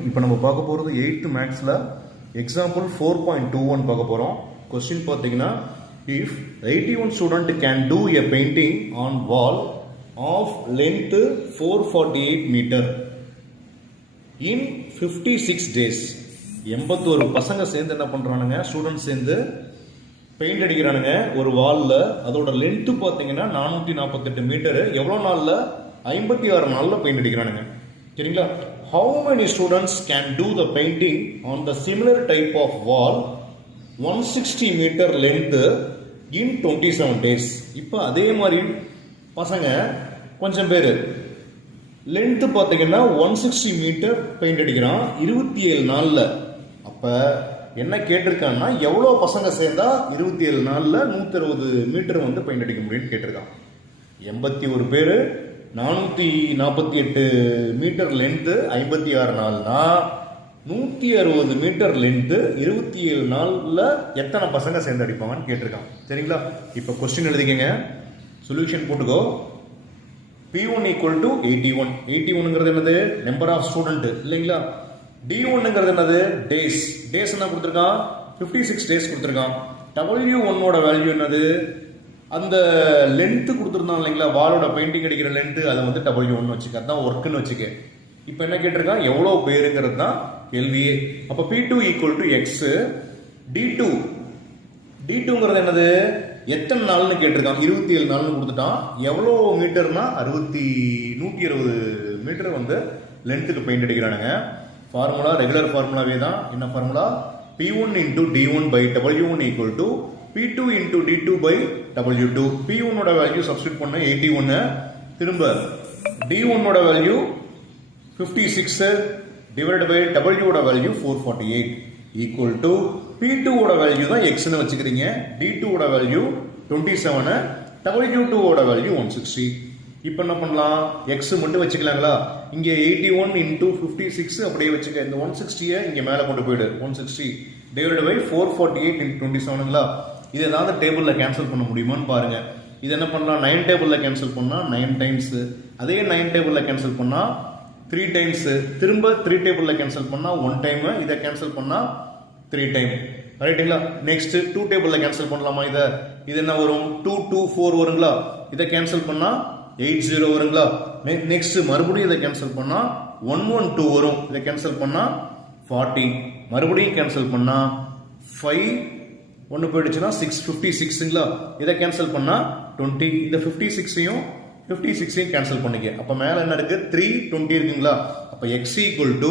இப்போ நம்ம பார்க்க போகிறது 8th மேக்ஸில் எக்ஸாம்பிள் 4.21 பார்க்க போகிறோம். கொஸ்டின் பார்த்தீங்கன்னா, if 81 student can do a painting on wall of length 448 metre in 56 days. 81 பசங்க சேர்ந்து என்ன பண்ணுறானுங்க, ஸ்டூடெண்ட்ஸ் சேர்ந்து பெயிண்ட் அடிக்கிறானுங்க ஒரு வாலில். அதோட லென்த்து பார்த்தீங்கன்னா 448 மீட்டரு. எவ்வளோ நாளில்? 56 நாளில் பெயிண்ட் அடிக்கிறானுங்க. சரிங்களா? How many students can do the painting on the similar type of wall 160 meter length in 27 days? இப்போ அதே மாதிரி பசங்க கொஞ்சம் பேர் லென்த் பார்த்தீங்கன்னா 160 மீட்டர் பெயிண்ட் அடிக்கிறான் 27 நாளில். அப்போ என்ன கேட்டிருக்கான்னா, எவ்வளோ பசங்க சேர்ந்தா 27 நாளில் 160 மீட்டர் வந்து பெயிண்ட் அடிக்க முடியும்னு கேட்டிருக்கான். 81 பேர் 448 மீட்டர் லென்த்து 56 நாள்னா 160 மீட்டர் லென்த்து 27 நாளில் எத்தனை பசங்க சேர்ந்து அடிப்பாங்கன்னு கேட்டிருக்கான். சரிங்களா? இப்போ கொஸ்டின் எழுதிக்கங்க, சொல்யூஷன் போட்டுக்கோ. P1 equal to 81. 81ங்கிறது என்னது? நம்பர் ஆஃப் ஸ்டூடெண்ட் இல்லைங்களா? D1ங்கிறது என்னது? டேஸ். டேஸ் என்ன கொடுத்துருக்கான்? 56 டேஸ் கொடுத்துருக்கான். W1ஓட வேல்யூ என்னது? அந்த லென்த்து கொடுத்துருந்தோம் இல்லைங்களா, வாலோட பெயிண்டிங் அடிக்கிற லென்த்து, அதை வந்து W1 வச்சுக்க, அதுதான் ஒர்க்குன்னு வச்சுக்க. இப்போ என்ன கேட்டிருக்கான்? எவ்வளோ பேருங்கிறது தான் கேள்வியே. அப்போ P2 ஈக்குவல் டு எக்ஸ். D2ங்கிறது என்னது? எத்தனை நாள்னு கேட்டிருக்கான்? 27 நாள்னு கொடுத்துட்டான். எவ்வளோ மீட்டர்னா 160 மீட்டர் வந்து லென்த்துக்கு பெயிண்ட் அடிக்கிறானுங்க. ஃபார்முலா ரெகுலர் ஃபார்முலாவே தான். என்ன formula? P1 into D1 by W1 equal to P2 into D2 by W2. P1 ஓட வேல்யூ சப்ஸ்டிட் பண்ண 81, திரும்ப D1 ஓட வேல்யூ 56 divided by W ஓட வேல்யூ 448 equal to P2 ஓட வேல்யூ தான் X னு வச்சுக்கிறீங்க, D2 ஓட வேல்யூ 27, W2 ஓட வேல்யூ 160. இப்போ என்ன பண்ணலாம்? X மட்டும் வச்சுக்கலாங்களா? இங்க 81 into 56 அப்படியே வச்சுக்க. இந்த 160 இங்க மேல கொண்டு போயிடு. 160 divided by 448 into 27ங்களா? இது ஏதாவது டேபிளில் கேன்சல் பண்ண முடியுமான்னு பாருங்க. இது என்ன பண்ணலாம்? 9 டேபிளில் கேன்சல் பண்ணால் 9 டைம்ஸ், அதே 9 டேபிளில் கேன்சல் பண்ணால் 3 டைம்ஸ், திரும்ப 3 டேபிளில் கேன்சல் பண்ணால் 1 டைம், இதை கேன்சல் பண்ணால் 3 டைம். ரைட்டுங்களா? நெக்ஸ்ட் 2 டேபிளில் கேன்சல் பண்ணலாமா? இது என்ன வரும்? 2 2 4 வருங்களா? இதை கேன்சல் பண்ணால் 80 வருங்களா? நெக்ஸ்ட் மறுபடியும் இதை கேன்சல் பண்ணால் 112 வரும். இதை கேன்சல் பண்ணால் 40, மறுபடியும் கேன்சல் பண்ணால் 5 ஒன்று போயிடுச்சுன்னா 656ங்களா? இதை கேன்சல் பண்ணா 20. இந்த 56ஐயும் கேன்சல் பண்ணிக்க. அப்போ மேலே என்ன இருக்கு? 320 இருக்குங்களா? அப்போ X ஈக்குவல் டு